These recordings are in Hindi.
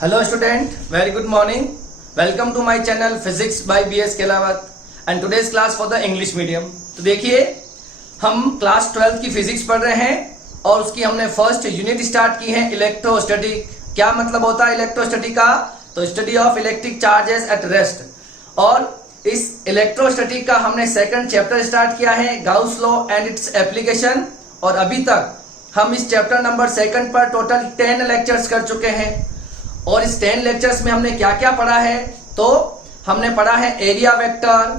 Hello student, very good morning. Welcome to my channel Physics by BS Kelawat and today's class for the English medium. तो देखिए हम क्लास 12 की फिजिक्स पढ़ रहे हैं और उसकी हमने फर्स्ट यूनिट स्टार्ट की है इलेक्ट्रोस्टैटिक। क्या मतलब होता है इलेक्ट्रोस्टैटिक का? तो study of electric charges at rest. और इस इलेक्ट्रोस्टैटिक का हमने सेकंड चैप्टर स्टार्ट किया है Gauss law and its application. और अभी तक हम इस चैप्टर नंबर सेकंड पर टोटल 10 लेक्चर्स कर चुके हैं। और इस 10 लेक्चर्स में हमने क्या क्या पढ़ा है? तो हमने पढ़ा है एरिया वेक्टर,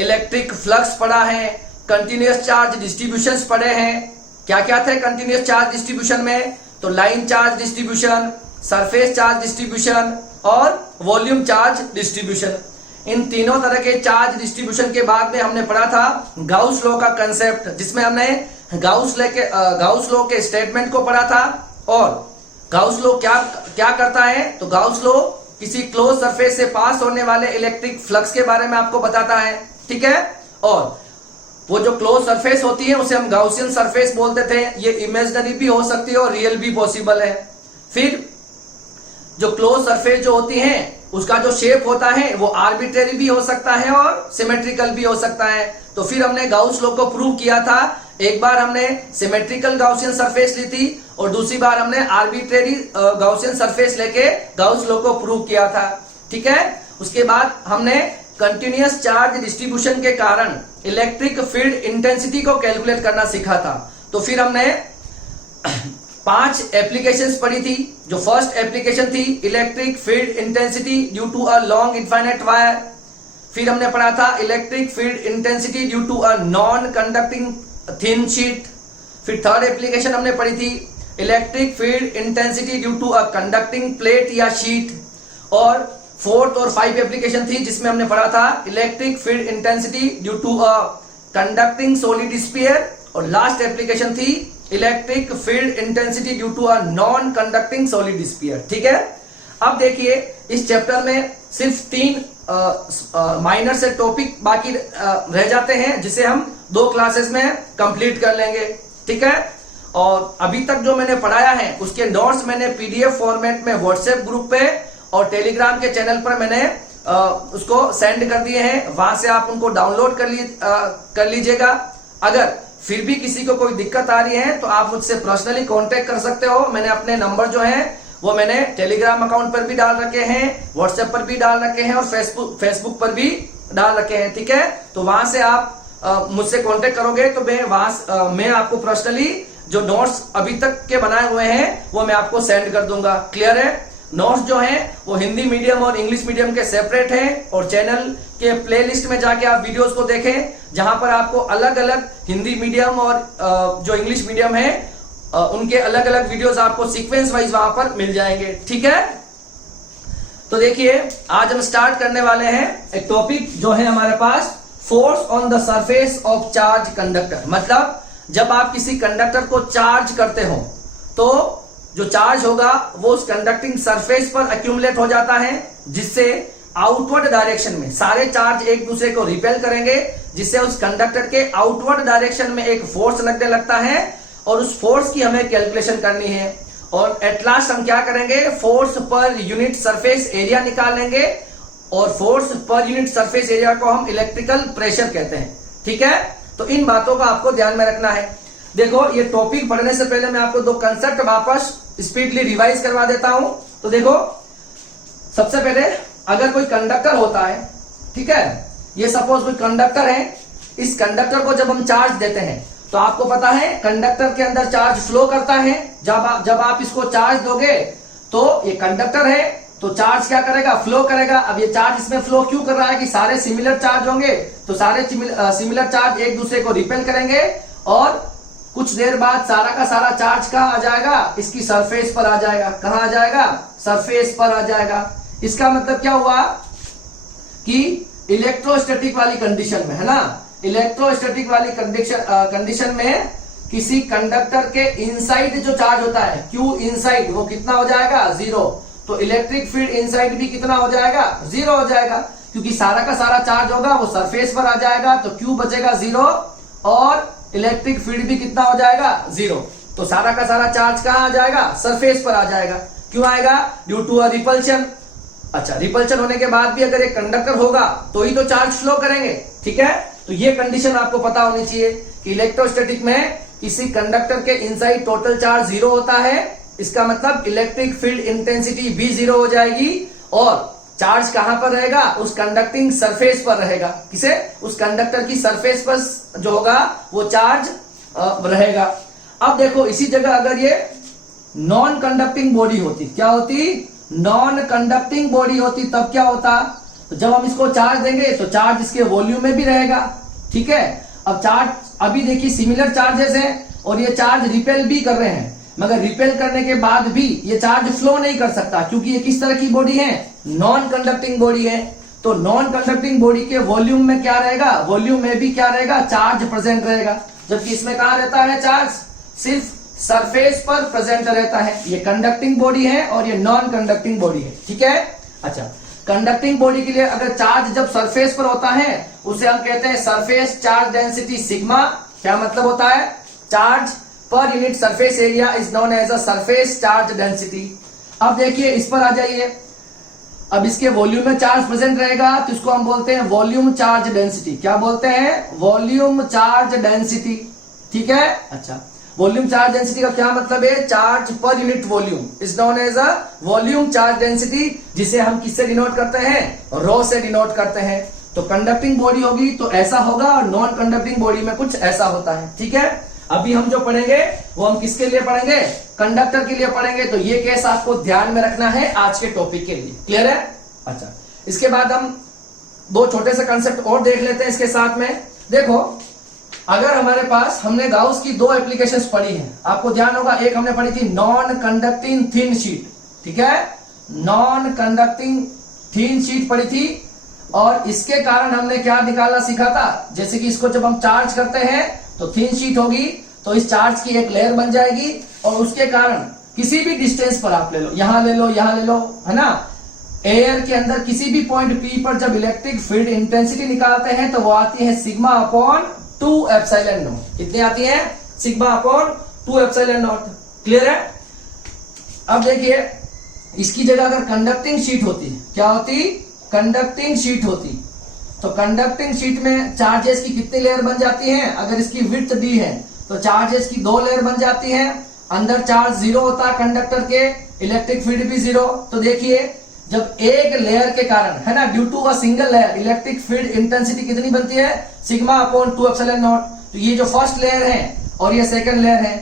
इलेक्ट्रिक फ्लक्स पढ़ा है, कंटिन्यूअस चार्ज डिस्ट्रीब्यूशंस पढ़े हैं। क्या क्या थे कंटिन्यूअस चार्ज डिस्ट्रीब्यूशन में? तो line charge distribution, surface charge distribution और वॉल्यूम चार्ज डिस्ट्रीब्यूशन। इन तीनों तरह के चार्ज डिस्ट्रीब्यूशन के बाद में हमने पढ़ा था गाउस लॉ का कंसेप्ट, जिसमें हमने गाउस लॉ के स्टेटमेंट को पढ़ा था। और गाउस लॉ क्या करता है? तो गाउस लॉ किसी क्लोज सरफेस से पास होने वाले इलेक्ट्रिक फ्लक्स के बारे में आपको बताता है, ठीक है। और वो जो क्लोज सरफेस होती है उसे हम गाउसियन सरफेस बोलते थे। ये इमेजिनरी भी हो सकती है और रियल भी पॉसिबल है। फिर जो क्लोज सरफेस जो होती है उसका जो शेप होता है वो आर्बिट्रेरी भी हो सकता है और सिमेट्रिकल भी हो सकता है। तो फिर हमने गाउस लॉ को प्रूव किया था। एक बार हमने सिमेट्रिकल गाउसियन सरफेस ली थी और दूसरी बार हमने आर्बिट्रेरी गाउसियन सरफेस लेके गाउस लॉ को प्रूव किया था, ठीक है। उसके बाद हमने कंटिन्यूअस चार्ज डिस्ट्रीब्यूशन के कारण इलेक्ट्रिक फील्ड इंटेंसिटी को कैलकुलेट करना सीखा था। तो फिर हमने 5 एप्लीकेशंस पढ़ी थी। जो फर्स्ट एप्लीकेशन थी electric field intensity due to a long infinite wire. फिर हमने पढ़ा था electric field intensity due to a non conducting thin sheet. फिर थर्ड एप्लीकेशन हमने पढ़ी थी electric field intensity due to a conducting plate या शीट। और फोर्थ और 5 एप्लीकेशन थी जिसमें हमने पढ़ा था electric field intensity due to a conducting solid sphere. और लास्ट एप्लीकेशन थी electric field intensity due to a non conducting solid sphere, ठीक है। अब देखिए इस चैप्टर में सिर्फ 3 माइनर से टॉपिक बाकी रह जाते हैं जिसे हम 2 क्लासेस में कंप्लीट कर लेंगे, ठीक है। और अभी तक जो मैंने पढ़ाया है उसके नोट्स मैंने पीडीएफ फॉर्मेट में व्हाट्सएप ग्रुप पे और टेलीग्राम के चैनल पर मैंने उसको सेंड कर दिए हैं। वहां से आप उनको डाउनलोड कर लीजिएगा। अगर फिर भी किसी को कोई दिक्कत आ रही है तो आप मुझसे पर्सनली कांटेक्ट कर सकते हो। मैंने अपने नंबर जो है वो मैंने टेलीग्राम अकाउंट पर भी डाल रखे हैं, व्हाट्सएप पर भी डाल रखे हैं और फेसबुक पर भी डाल रखे हैं, ठीक है। तो वहां से आप मुझसे कांटेक्ट करोगे तो मैं आपको पर्सनली जो नोट्स अभी तक के बनाए हुए हैं वो मैं आपको सेंड कर दूंगा। क्लियर है? नोट्स जो हैं वो हिंदी मीडियम और इंग्लिश मीडियम के सेपरेट हैं। और चैनल के प्लेलिस्ट में जाके आप वीडियोस को देखें जहां पर आपको अलग अलग हिंदी मीडियम और जो इंग्लिश मीडियम है उनके अलग अलग वीडियोस आपको सीक्वेंस वाइज वहां पर मिल जाएंगे, ठीक है। तो देखिए आज हम स्टार्ट करने वाले हैं एक टॉपिक जो है हमारे पास force on the surface of charge conductor. मतलब जब आप किसी कंडक्टर को चार्ज करते हो तो जो चार्ज होगा वो उस कंडक्टिंग सरफेस पर एक्यूमुलेट हो जाता है, जिससे आउटवर्ड डायरेक्शन में सारे चार्ज एक दूसरे को रिपेल करेंगे, जिससे उस कंडक्टर के आउटवर्ड डायरेक्शन में एक फोर्स लगने लगता है और उस फोर्स की हमें कैलकुलेशन करनी है। और एट लास्ट हम क्या करेंगे? फोर्स पर यूनिट सरफेस एरिया निकालेंगे और फोर्स पर यूनिट सरफेस एरिया को हम इलेक्ट्रिकल प्रेशर कहते हैं, ठीक है। तो इन बातों का आपको ध्यान में रखना है। देखो ये टॉपिक पढ़ने से पहले मैं आपको 2 कंसेप्ट वापस स्पीडली रिवाइज करवा देता हूं। तो देखो सबसे पहले अगर कोई कंडक्टर होता है, ठीक है, ये सपोज कोई कंडक्टर है, इस कंडक्टर को जब हम चार्ज देते हैं तो आपको पता है कंडक्टर के अंदर चार्ज फ्लो करता है। जब आप इसको चार्ज दोगे तो ये कंडक्टर है तो चार्ज क्या करेगा? फ्लो करेगा। अब ये चार्ज इसमें फ्लो क्यों कर रहा है? कि सारे सिमिलर चार्ज होंगे तो सारे सिमिलर चार्ज एक दूसरे को रिपेल करेंगे और कुछ देर बाद सारा का सारा चार्ज कहाँ आ जाएगा? इसकी सरफेस पर आ जाएगा। कहाँ आ जाएगा? सरफेस पर आ जाएगा। इसका मतलब क्या हुआ कि इलेक्ट्रोस्टैटिक वाली कंडीशन में, है ना, इलेक्ट्रोस्टैटिक वाली कंडीशन में किसी कंडक्टर के इनसाइड जो चार्ज होता है Q इनसाइड, वो कितना हो जाएगा? 0। तो इलेक्ट्रिक फील्ड इनसाइड भी कितना हो जाएगा? 0 हो जाएगा, क्योंकि सारा का सारा चार्ज होगा वो सरफेस पर आ जाएगा। तो Q बचेगा 0 और इलेक्ट्रिक फील्ड भी कितना हो जाएगा? 0। तो सारा का सारा चार्ज कहाँ आ जाएगा? सरफेस पर आ जाएगा। क्यों आएगा? Due to a repulsion. अच्छा, रिपल्शन होने के बाद भी अगर एक कंडक्टर होगा तो ही तो चार्ज फ्लो करेंगे, ठीक है। तो ये कंडीशन आपको पता होनी चाहिए कि इलेक्ट्रोस्टैटिक में किसी कंडक्टर के इनसाइड टोटल चार्ज 0 होता है, इसका मतलब इलेक्ट्रिक फील्ड इंटेंसिटी भी 0 हो जाएगी, और चार्ज कहां पर रहेगा? उस कंडक्टिंग सरफेस पर रहेगा। किसे? उस कंडक्टर की सरफेस पर जो होगा वो चार्ज रहेगा। अब देखो, इसी जगह अगर ये नॉन कंडक्टिंग बॉडी होती, क्या होती? नॉन कंडक्टिंग बॉडी होती, तब क्या होता? तो जब हम इसको चार्ज देंगे तो चार्ज इसके वॉल्यूम में भी रहेगा, ठीक है। अब चार्ज, अभी देखिए सिमिलर चार्जेस हैं और ये चार्ज रिपेल भी कर रहे हैं, मगर रिपेल करने के बाद भी ये चार्ज फ्लो नहीं कर सकता, क्योंकि ये किस तरह की बॉडी है? नॉन कंडक्टिंग बॉडी है। तो नॉन कंडक्टिंग बॉडी के वॉल्यूम में क्या रहेगा? वॉल्यूम में भी क्या रहेगा? चार्ज प्रेजेंट रहेगा। जबकि इसमें कहां रहता है चार्ज? सिर्फ सरफेस पर प्रेजेंट रहता है। ये कंडक्टिंग बॉडी है और ये नॉन कंडक्टिंग बॉडी है, ठीक है। अच्छा, कंडक्टिंग बॉडी के लिए अगर चार्ज जब सरफेस पर होता है उसे हम कहते हैं सरफेस चार्ज डेंसिटी सिग्मा। क्या मतलब होता है? Charge per unit surface area is known as a surface charge density. अब देखिए इस पर आ जाइए। अब इसके वॉल्यूम में चार्ज प्रेजेंट रहेगा तो इसको हम बोलते हैं वॉल्यूम चार्ज डेंसिटी। क्या बोलते हैं? वॉल्यूम चार्ज डेंसिटी, ठीक है। अच्छा, वॉल्यूम चार्ज डेंसिटी का क्या मतलब है? Charge per unit volume is known as a volume charge density, जिसे हम किससे डिनोट करते हैं? रो से डिनोट करते हैं। तो कंडक्टिंग बॉडी होगी तो ऐसा होगा, और नॉन कंडक्टिंग बॉडी में कुछ ऐसा होता है, ठीक है। अभी हम जो पढ़ेंगे वो हम किसके लिए पढ़ेंगे? कंडक्टर के लिए पढ़ेंगे। तो ये केस आपको ध्यान में रखना है आज के टॉपिक के लिए, क्लियर है। अच्छा, इसके बाद हम दो छोटे से कंसेप्ट और देख लेते हैं इसके साथ में। देखो, अगर हमारे पास, हमने गाउस की दो एप्लीकेशंस पढ़ी हैं, आपको ध्यान होगा, एक हमने पढ़ी थी नॉन कंडक्टिंग थिन शीट, ठीक है। नॉन कंडक्टिंग थिन शीट पढ़ी थी, और इसके कारण हमने क्या निकालना सीखा था? जैसे कि इसको जब हम चार्ज करते हैं तो थिन शीट होगी, तो इस चार्ज की एक लेयर बन जाएगी, और उसके कारण किसी भी डिस्टेंस पर आप ले लो, यहां ले लो, यहां ले लो, है ना, एयर के अंदर किसी भी पॉइंट पी पर जब इलेक्ट्रिक फील्ड इंटेंसिटी निकालते हैं तो वो आती है सिग्मा अपॉन 2 एप्सिलॉन नॉट। कितनी आती है? Sigma upon 2 epsilon not, clear है। अब देखिए, इसकी जगह अगर कंडक्टिंग शीट होती, क्या होती? कंडक्टिंग शीट होती, तो कंडक्टिंग शीट में चार्जेस की कितनी लेयर बन जाती हैं? अगर इसकी विड्थ दी है तो चार्जेस की 2 लेयर बन जाती हैं। अंदर चार्ज 0 होता है कंडक्टर के, इलेक्ट्रिक फील्ड भी 0। तो देखिए, जब एक लेयर के कारण, है ना, due to a single layer, electric field intensity कितनी बनती है? Sigma upon 2 epsilon naught. तो ये जो फर्स्ट लेयर है और ये सेकंड लेयर है,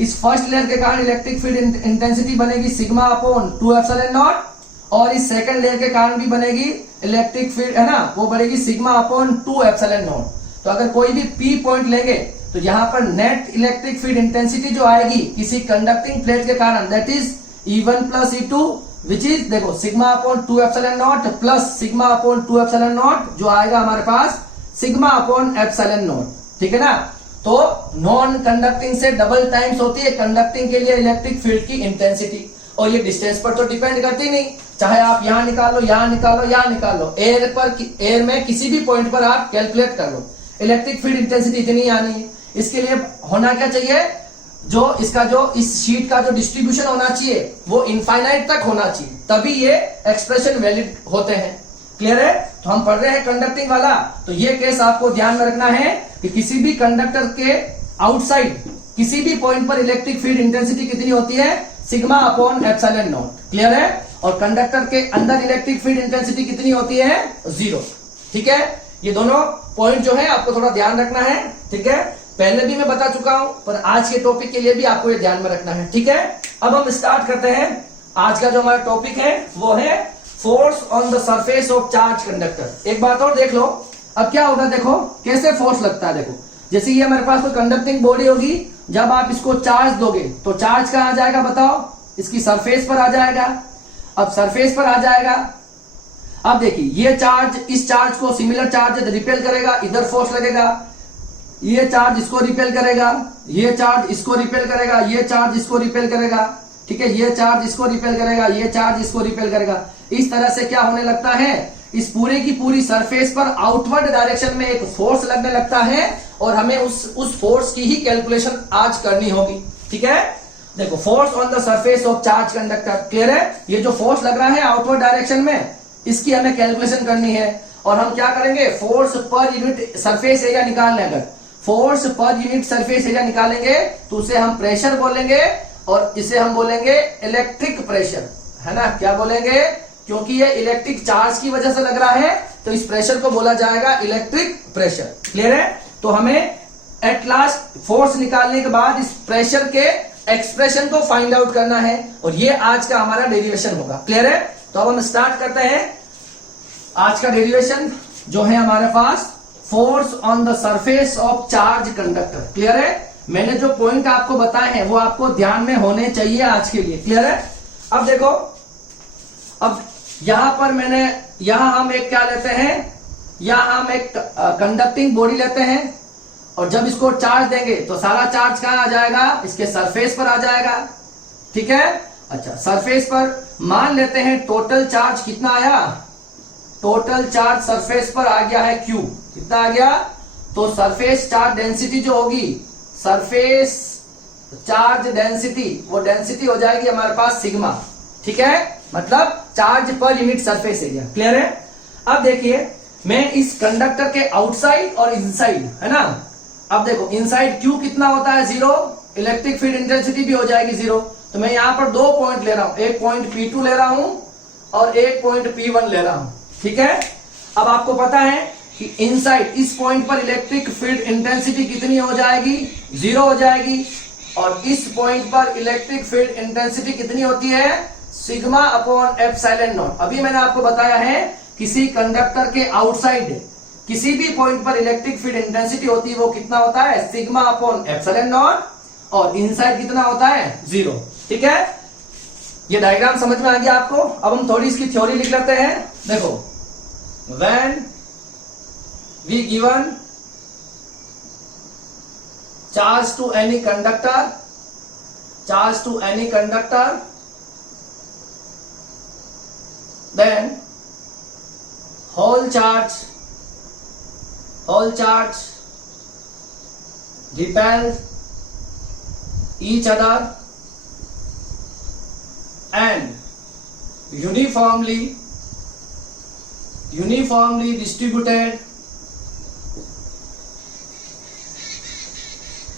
इस फर्स्ट लेयर के कारण इलेक्ट्रिक फील्ड इंटेंसिटी बनेगी सिग्मा अपॉन 2 एप्सिलॉन नॉट, और इस सेकंड लेयर के कारण भी बनेगी इलेक्ट्रिक फील्ड, है ना, वो बढ़ेगी सिग्मा अपॉन 2 एप्सिलॉन नॉट। तो अगर कोई भी पी पॉइंट लेंगे तो यहां पर नेट इलेक्ट्रिक फील्ड इंटेंसिटी जो आएगी किसी कंडक्टिंग प्लेट के कारण, that is E1 plus E2, which is, देखो, sigma upon 2 epsilon naught plus sigma upon 2 epsilon naught, जो आएगा हमारे पास सिग्मा अपॉन एप्सिलॉन नॉट, ठीक है ना। तो नॉन कंडक्टिंग से डबल टाइम्स होती है कंडक्टिंग के लिए इलेक्ट्रिक फील्ड की इंटेंसिटी, और ये डिस्टेंस पर तो डिपेंड करती नहीं, चाहे आप यहां निकालो, यहां निकालो, यहां निकालो, एयर में किसी भी पॉइंट पर आप कैलकुलेट कर लो, इलेक्ट्रिक फील्ड इंटेंसिटी इतनी आनी है। इसके लिए होना क्या चाहिए? जो इसका, जो इस शीट का जो डिस्ट्रीब्यूशन होना चाहिए वो इनफाइनाइट तक होना चाहिए, तभी ये एक्सप्रेशन वैलिड होते हैं, क्लियर है। तो हम पढ़ रहे हैं कंडक्टिंग वाला, तो ये केस आपको ध्यान में रखना है कि किसी भी कंडक्टर के आउटसाइड किसी भी पॉइंट पर इलेक्ट्रिक फील्ड इंटेंसिटी कितनी होती है? Sigma upon epsilon not, clear है। और कंडक्टर के अंदर इलेक्ट्रिक फील्ड इंटेंसिटी कितनी होती है? 0, ठीक है। ये दोनों पॉइंट जो है आपको थोड़ा ध्यान रखना है, ठीक है। पहले भी मैं बता चुका हूं, पर आज के टॉपिक के लिए भी आपको ये ध्यान में रखना है, ठीक है। अब हम स्टार्ट करते हैं। आज का जो हमारा टॉपिक है वो है force on the surface of charge conductor. एक बात और देख लो, अब क्या होगा, देखो कैसे फोर्स लगता है। देखो, जैसे ये हमारे पास कोई कंडक्टिंग बॉडी होगी, जब आप इसको चार्ज दोगे तो चार्ज कहां आ जाएगा? बताओ, इसकी सरफेस पर आ जाएगा। अब सरफेस पर आ जाएगा, अब देखिए, ये चार्ज इस चार्ज को, सिमिलर चार्ज रिपेल करेगा, इधर फोर्स लगेगा, ये चार्ज इसको रिपेल करेगा, ये चार्ज इसको रिपेल करेगा, ये चार्ज इसको रिपेल करेगा, ठीक है, ये चार्ज इसको रिपेल करेगा, ये चार्ज इसको रिपेल करेगा। इस तरह से क्या होने लगता है? इस पूरे की पूरी सरफेस पर आउटवर्ड डायरेक्शन में एक फोर्स लगने लगता है, और हमें उस फोर्स की ही कैलकुलेशन आज करनी होगी, ठीक है। देखो force on the surface of charge conductor, clear है? ये जो फोर्स लग रहा है आउटवर्ड डायरेक्शन में, इसकी हमें कैलकुलेशन करनी है। और हम क्या करेंगे, फोर्स पर यूनिट सरफेस एरिया निकाल लें। अगर फोर्स पर यूनिट सरफेस एरिया निकालेंगे तो उसे हम प्रेशर बोलेंगे, और इसे हम बोलेंगे इलेक्ट्रिक प्रेशर, है ना? क्या बोलेंगे? क्योंकि ये इलेक्ट्रिक चार्ज की वजह से लग रहा है, तो इस प्रेशर को बोला जाएगा इलेक्ट्रिक प्रेशर, क्लियर है? तो हमें एट लास्ट फोर्स निकालने के बाद इस प्रेशर के एक्सप्रेशन को फाइंड आउट करना है, और ये आज का हमारा डेरिवेशन होगा, क्लियर है? तो अब हम स्टार्ट करते हैं आज का डेरिवेशन, जो है हमारे पास force on the surface of charge conductor, clear है? मैंने जो पॉइंट आपको बताए हैं वो आपको ध्यान में होने चाहिए आज के लिए, क्लियर है? अब देखो, अब यहां पर यहां हम एक क्या लेते हैं, यहां हम एक कंडक्टिंग बॉडी लेते हैं, और जब इसको चार्ज देंगे तो सारा चार्ज कहां आ जाएगा, इसके सरफेस पर आ जाएगा, ठीक है? अच्छा, सरफेस पर मान लेते हैं टोटल चार्ज कितना आया, टोटल चार्ज सरफेस पर आ गया है Q, कितना आ गया? तो सरफेस चार्ज डेंसिटी जो होगी, सरफेस चार्ज डेंसिटी, वो डेंसिटी हो जाएगी हमारे पास सिग्मा, ठीक है? मतलब charge per unit surface area, clear है? अब देखिए, मैं इस कंडक्टर के आउटसाइड और इनसाइड, है ना? अब देखो, इनसाइड Q कितना होता है, 0, इलेक्ट्रिक फील्ड इंटेंसिटी भी हो जाएगी 0। तो मैं यहां पर 2 पॉइंट ले रहा हूं, एक पॉइंट P2 ले रहा हूं और एक पॉइंट P1 ले रहा हूं, ठीक है? अब आपको पता है कि इनसाइड इस पॉइंट पर इलेक्ट्रिक फील्ड इंटेंसिटी कितनी हो जाएगी, 0 हो जाएगी, और इस पॉइंट पर इलेक्ट्रिक फील्ड इंटेंसिटी कितनी होती है, सिग्मा अपॉन एप्सिलॉन नॉट। अभी मैंने आपको बताया है, किसी कंडक्टर के आउटसाइड किसी भी पॉइंट पर इलेक्ट्रिक फील्ड इंटेंसिटी होती है, वो कितना होता है, सिग्मा अपॉन एप्सिलॉन नॉट, और इनसाइड कितना होता है, 0, ठीक है? ये डायग्राम समझ में आ गया आपको? अब हम थोड़ी इसकी थ्योरी लिख लेते हैं। देखो, when we given charge to any conductor, then whole charge repel each other and uniformly distributed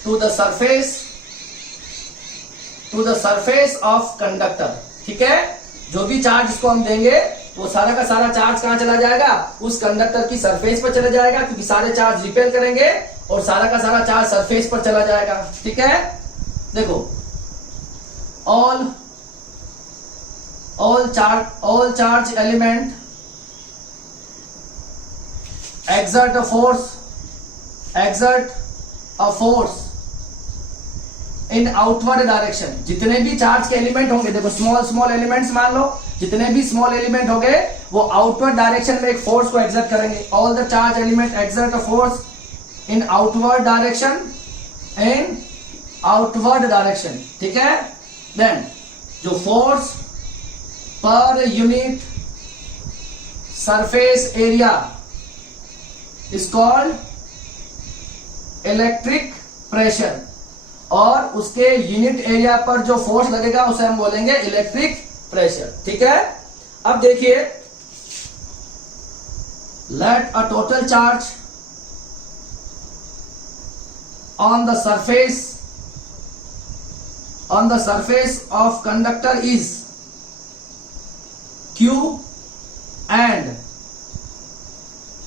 to the surface of conductor, ठीक है? जो भी चार्ज इसको हम देंगे वो सारा का सारा चार्ज कहां चला जाएगा, उस कंडक्टर की सरफेस पर चला जाएगा, क्योंकि सारे चार्ज रिपेल करेंगे और सारा का सारा चार्ज सरफेस पर चला जाएगा, ठीक है? देखो, all charge element exert a force in outward direction. जितने भी चार्ज के एलिमेंट होंगे, देखो स्मॉल एलिमेंट्स मान लो, जितने भी स्मॉल एलिमेंट होंगे वो आउटवर्ड डायरेक्शन में एक फोर्स को एक्सर्ट करेंगे। All the charge element exert a force in outward direction, ठीक है? देन जो फोर्स पर unit surface area is called electric pressure, और उसके यूनिट एरिया पर जो फोर्स लगेगा उसे हम बोलेंगे इलेक्ट्रिक प्रेशर, ठीक है? अब देखिए, let a total charge on the surface of conductor is Q and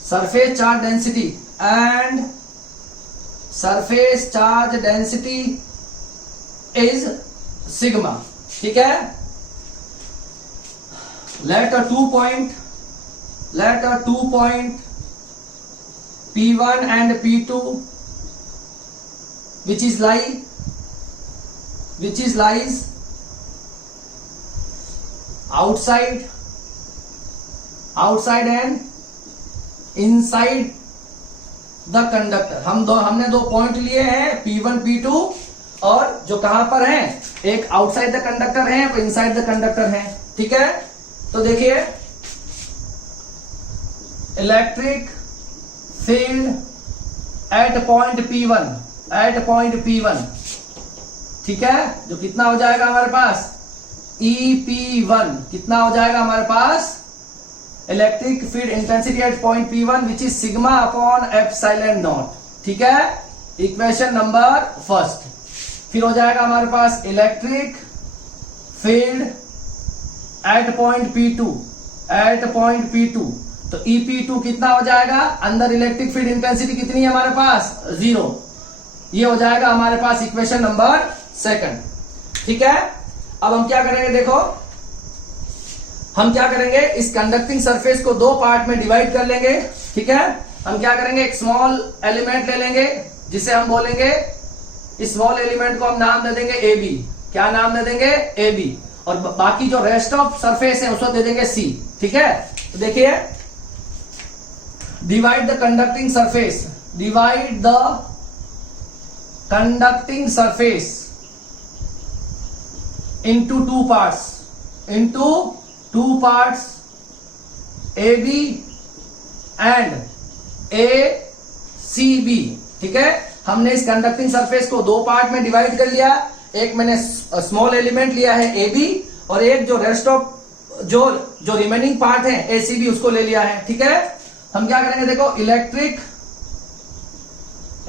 surface charge density is sigma, ठीक है? let a 2 point P1 and P2 which lies outside and inside the conductor. हमने दो पॉइंट लिए हैं, P1 P2, और जो कहां पर हैं, एक आउटसाइड द कंडक्टर है, एक इनसाइड द कंडक्टर है, ठीक है? तो देखिए, electric field at point P1 ठीक है, जो कितना हो जाएगा हमारे पास EP1 कितना हो जाएगा हमारे पास electric field intensity at point P1 which is sigma upon epsilon naught. ठीक है, इक्वेशन नंबर फर्स्ट। फिर हो जाएगा हमारे पास electric field at point P2 तो EP2 कितना हो जाएगा, अंदर इलेक्ट्रिक फील्ड इंटेंसिटी कितनी है हमारे पास 0। ये हो जाएगा हमारे पास इक्वेशन नंबर सेकंड। ठीक है, अब हम क्या करेंगे, देखो हम क्या करेंगे, इस कंडक्टिंग सरफेस को दो पार्ट में डिवाइड कर लेंगे। ठीक है, हम क्या करेंगे, एक स्मॉल एलिमेंट ले लेंगे जिसे हम बोलेंगे, इस स्मॉल एलिमेंट को हम नाम दे देंगे AB। क्या नाम दे देंगे, AB। और बाकी जो रेस्ट ऑफ सरफेस है उसको दे देंगे C। ठीक है, तो देखिए divide the conducting surface, divide the conducting surface into two parts AB and ACB। ठीक है, हमने इस कंडक्टिंग सरफेस को दो पार्ट में डिवाइड कर लिया। एक मैंने स्मॉल एलिमेंट लिया है AB और एक जो रेस्ट ऑफ जो रिमेनिंग पार्ट है ACB उसको ले लिया है। ठीक है, हम क्या करेंगे, देखो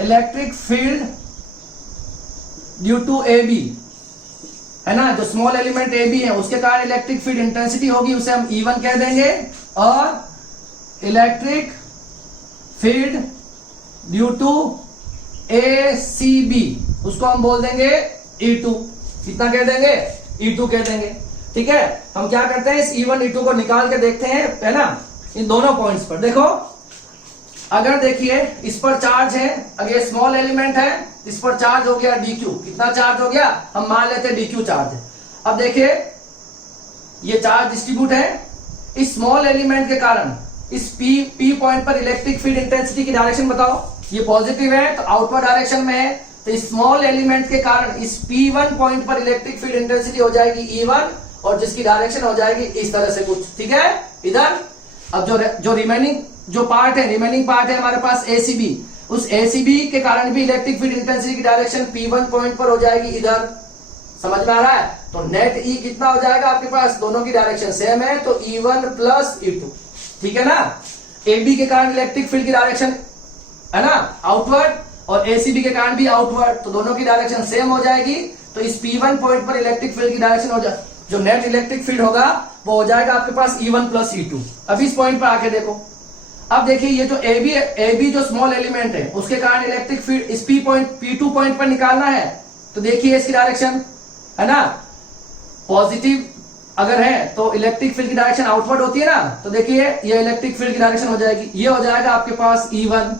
electric field due to AB है ना, जो स्मॉल एलिमेंट AB है उसके कारण इलेक्ट्रिक फील्ड इंटेंसिटी होगी, उसे हम E1 कह देंगे। और electric field due to ACB उसको हम बोल देंगे E2। कितना कह देंगे, E2 कह देंगे। ठीक है, हम क्या करते हैं, इस E1 E2 को निकाल के देखते हैं, है ना, इन दोनों पॉइंट्स पर। देखो अगर देखिए इस पर चार्ज है, अगर ये स्मॉल एलिमेंट है, इस पर चार्ज हो गया DQ। कितना चार्ज हो गया, हम मान लेते हैं DQ चार्ज है। अब देखिए ये चार्ज डिस्ट्रीब्यूट है, इस स्मॉल एलिमेंट के कारण इस P पॉइंट पर इलेक्ट्रिक फील्ड इंटेंसिटी की डायरेक्शन बताओ। ये पॉजिटिव है तो आउटवर्ड डायरेक्शन में है, तो इस स्मॉल एलिमेंट के कारण इस P1 पॉइंट पर इलेक्ट्रिक फील्ड इंटेंसिटी हो जाएगी E1 और जिसकी डायरेक्शन हो जाएगी इस तरह से कुछ। ठीक है, इधर अब जो रिमेनिंग पार्ट है हमारे पास ACB, उस ACB के कारण भी इलेक्ट्रिक फील्ड इंटेंसिटी की डायरेक्शन P1 पॉइंट पर हो जाएगी इधर। समझ में आ रहा है, तो नेट E कितना हो जाएगा आपके पास, दोनों की डायरेक्शन सेम है तो E1 प्लस E2। ठीक है ना, AB के कारण इलेक्ट्रिक फील्ड की डायरेक्शन है ना आउटवर्ड और ACB के कारण भी आउटवर्ड, तो दोनों की डायरेक्शन सेम हो जाएगी। तो इस P1 पॉइंट पर इलेक्ट्रिक फील्ड की डायरेक्शन हो जाए, जो नेट इलेक्ट्रिक फील्ड होगा वो हो जाएगा आपके पास E1 प्लस E2। अब इस पॉइंट पर आके देखो, अब देखिए ये जो AB जो स्मॉल एलिमेंट है उसके कारण इलेक्ट्रिक फील्ड इस P2 पॉइंट पर निकालना है, तो देखिए इसकी डायरेक्शन है ना पॉजिटिव अगर है तो इलेक्ट्रिक फील्ड की डायरेक्शन आउटवर्ड होती है ना, तो देखिए ये इलेक्ट्रिक फील्ड की डायरेक्शन हो जाएगी, ये हो जाएगा आपके पास E1।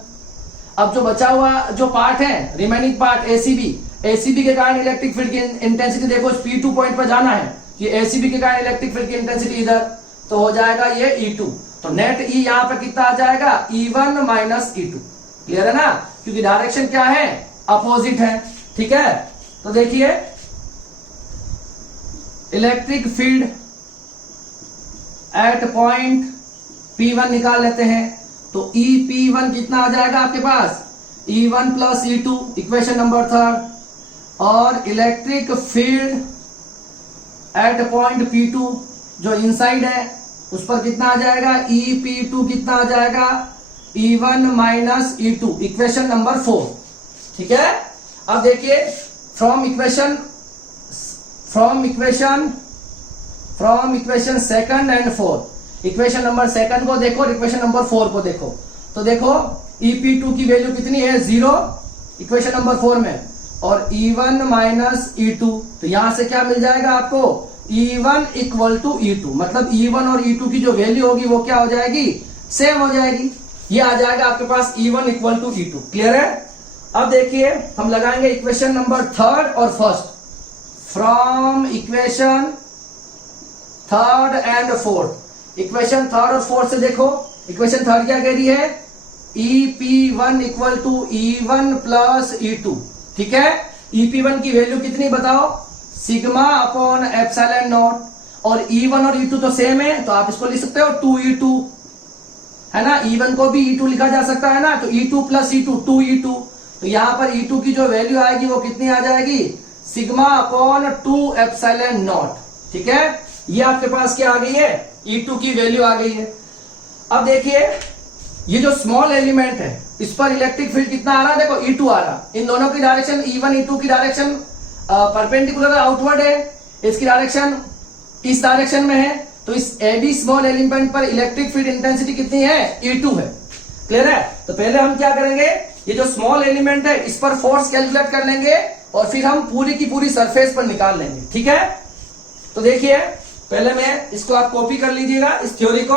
अब जो बचा हुआ जो पार्ट है रिमेनिंग पार्ट ACB के कारण इलेक्ट्रिक फील्ड की इंटेंसिटी देखो इस P2 पॉइंट पर जाना है, ये ACB के कारण इलेक्ट्रिक फील्ड की इंटेंसिटी इधर, तो हो जाएगा ये E2। तो नेट E यहां पर कितना आ जाएगा, E1 माइनस E2। क्लियर है ना, क्योंकि डायरेक्शन क्या है, अपोजिट है। ठीक है, तो देखिए electric field at point P1 निकाल लेते हैं, तो EP1 कितना आ जाएगा आपके पास, E1 plus E2 equation number third. और electric field at point P2 जो इनसाइड है उस पर कितना आ जाएगा, EP2 कितना आ जाएगा, E1 minus E2 equation number 4। ठीक है, अब देखिए from equation second and fourth, equation number second को देखो और इक्वेशन नंबर 4 को देखो, तो देखो EP2 की वैल्यू कितनी है 0 इक्वेशन नंबर 4 में, और E1 माइनस E2, तो यहां से क्या मिल जाएगा आपको, E1 इक्वल टू E2, मतलब E1 और E2 की जो वैल्यू होगी वो क्या हो जाएगी, सेम हो जाएगी। ये आ जाएगा आपके पास E1 equal to E2। Clear है, अब देखिए हम लगाएंगे इक्वेशन नंबर थर्ड और first from equation third and fourth. Equation third और फोर्थ से देखो, इक्वेशन थर्ड क्या कह रही है, EP1 equal to E1 plus E2। ठीक है, EP1 की वैल्यू कितनी बताओ, सिग्मा अपॉन एप्सिलॉन नॉट, और E1 और E2 तो सेम है तो आप इसको लिख सकते हो 2E2 है ना, E1 को भी E2 लिखा जा सकता है ना, तो E2 प्लस E2 2E2, तो यहां पर E2 की जो वैल्यू आएगी वो कितनी आ जाएगी, सिग्मा अपॉन 2 एप्सिलॉन नॉट। ठीक है, ये आपके पास क्या आ गई है, E2 की वैल्यू आ गई है। अब देखिए ये जो स्मॉल एलिमेंट है इस पर इलेक्ट्रिक फील्ड कितना आ रहा है, देखो E2 आ रहा। इन दोनों की डायरेक्शन E1 E2 की डायरेक्शन परपेंडिकुलर आउटवर्ड है, इसकी डायरेक्शन इस डायरेक्शन में है। तो इस AB स्मॉल एलिमेंट पर इलेक्ट्रिक फील्ड इंटेंसिटी कितनी है, E2 है। क्लियर है? तो पहले हम क्या करेंगे, ये जो स्मॉल एलिमेंट है इस पर फोर्स कैलकुलेट कर लेंगे और फिर हम पूरी की पूरी सरफेस पर निकाल लेंगे। ठीक है, तो देखिए पहले मैं इसको आप कॉपी कर लीजिएगा इस थ्योरी को।